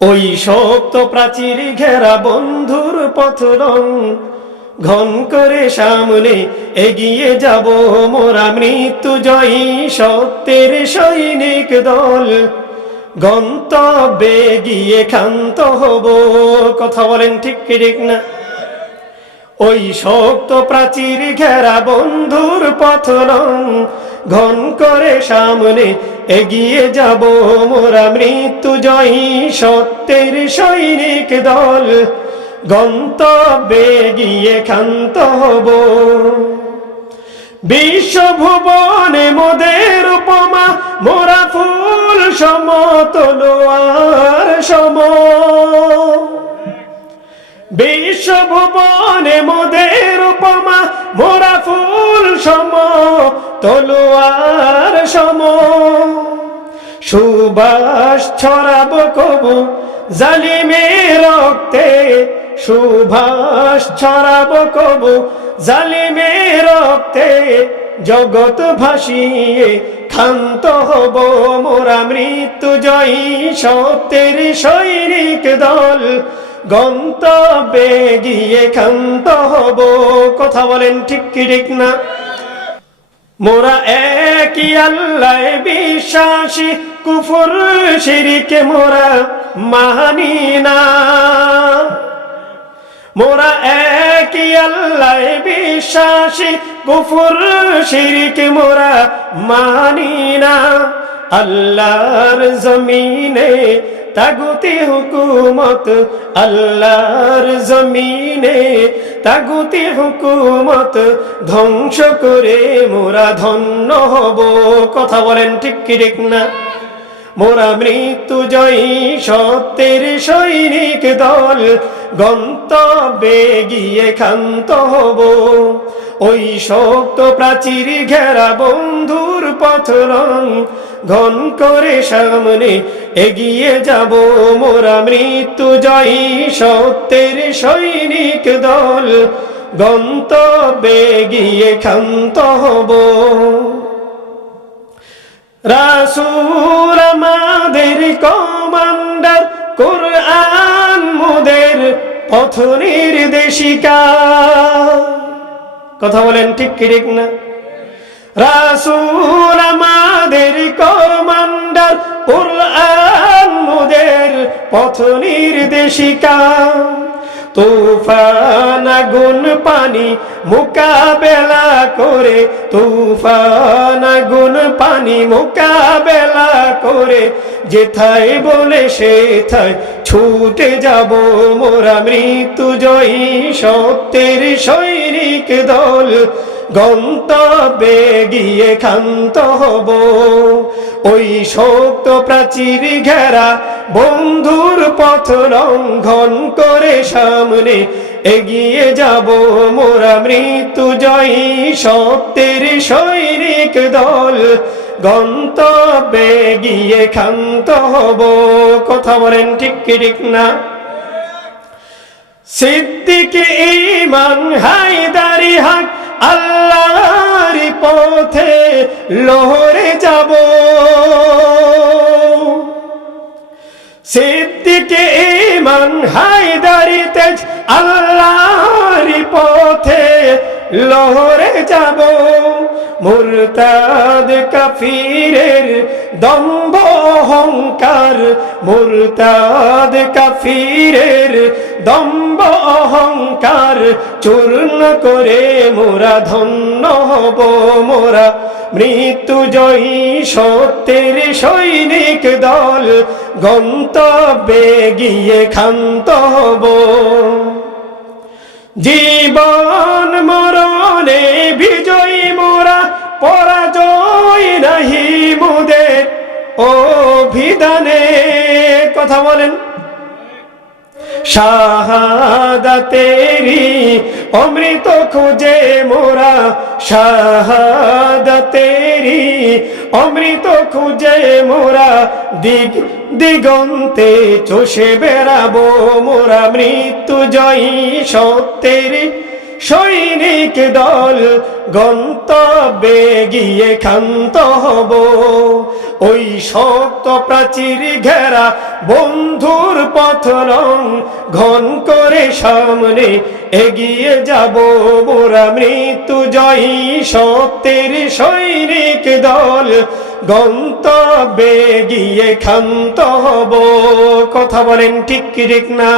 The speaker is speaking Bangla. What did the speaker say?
ওই শক্ত প্রাচীর ঘেরা বন্ধুর পথরং ঘন করে সামনে এগিয়ে যাব মোরা মৃত্যু জয়ী সত্যের সৈনিক দল। গন্তব্যে গিয়ে ক্ষান্ত হব, কথা বলেন ঠিক ঠিক না? ওই শক্ত প্রাচীর ঘেরা বন্ধুর পথরং ঘন করে সামনে এগিয়ে যাব মোরা মৃত্যু জয়ী সত্যের সৈনিক দল। গন্তব্যে গিয়ে ক্ষান্ত হব। বিশ্বভুবনে মোদের উপমা, মোরা ফুল সমতলোয়ার সম। বিশ্বভুবনে মোদের উপমা, মোরা ফুল সম তলোয়ার সম। সুবাস ছড়াব কবু জালিমে রক্তে। সুভাষ ছড়াব কবু জালিমে রক্তে। জগৎ ভাসিয়ে ক্ষান্ত হব মোরা মৃত্যু জয়ী সত্যের সৈনিক দল। গন্তব্যে গিয়ে ক্ষান্ত হব, কথা বলেন ঠিক ঠিক না? মোরা একই আল্লাহ বিশ্বাসী, কুফর শিরিকে মোরা মানি না। মোরা একই আল্লাহ বিশ্বাসী, কুফর শিরিকে মোরা মানি না। আল্লাহর জমিনে তাগুতি হুকুমত, আল্লাহর জমিনে তাগুতি হুকুমত ধ্বংস করে মোরা ধন্য হব। কথা বলেন ঠিক কি ঠিক না? মোরা মৃত্যু জয়ী সত্যের সৈনিক দল, গন্তব্যে গিয়ে ক্ষান্ত হব। ওই শক্ত প্রাচীর ঘেরা বন্ধুর পথরং ঘন করে সামনে এগিয়ে যাব। মোরা মৃত্যু জয়ী সত্যের সৈনিক দল। গন্তব্যে গিয়ে ক্ষান্ত হব। রাসূল আমাদের কমান্ডার, কোরআন মোদের পথ নির্দেশিকা। কথা বলেন ঠিক ঠিক না? রাসূল আমাদের কমান্ডার, কোরআন মোদের পথ নির্দেশিকা। তুফান আগুন, পানি মোকাবেলা করে, তুফান আগুন, পানি মোকাবেলা করে। যেথায় বলে সেথায় ছুটে যাব মোরা মৃত্যু জয়ী সত্যের সৈনিক দল। গন্তব্যে গিয়ে ক্ষান্ত হব। ওই শক্ত প্রাচীর ঘেরা বন্ধুর পথ লঙ্ঘন করে সামনে এগিয়ে যাব। মোরা মৃত্যু জয়ী সত্যের সৈনিক দল। গন্তব্যে গিয়ে ক্ষান্ত হব। কথা বলেন ঠিক কি ঠিক না? সিদ্দিকে, ইমান, হায়দারি হাক আল্লাহর পথে লোহরে যাব। সিদ্দিকে ইমান হায়দারি তেজ আল্লাহর পথে লোহরে যাব। মুরতাদ কাফিরের দম্ভ অহংকার, মুরতাদ কাফিরের দম্ভ অহংকার, চূর্ণ করে মোরা ধন্য হব মোরা। মৃত্যু জয়ী সত্যের সৈনিক দল, গন্তব্যে গিয়ে ক্ষান্ত হব। জীবন অভিধানে কথা বলেন। শাহাদাতেরি অমৃত খুঁজে মোরা। শাহাদাতেরি অমৃত খুঁজে মোরা। দিগ দিগন্তে চষে বেড়াবো মোরা। মৃত্যু জয়ী সত্যের সৈনিক দল। গন্তব্যে গিয়ে ক্ষান্ত হব। ওই শক্ত প্রাচীর ঘেরা বন্ধুর পথরং ঘন করে সামনে এগিয়ে যাব মোরা মৃত্যু জয়ী সত্যের সৈনিক দল। গন্তব্যে গিয়ে ক্ষান্ত হব। কথা বলেন ঠিক ঠিক না?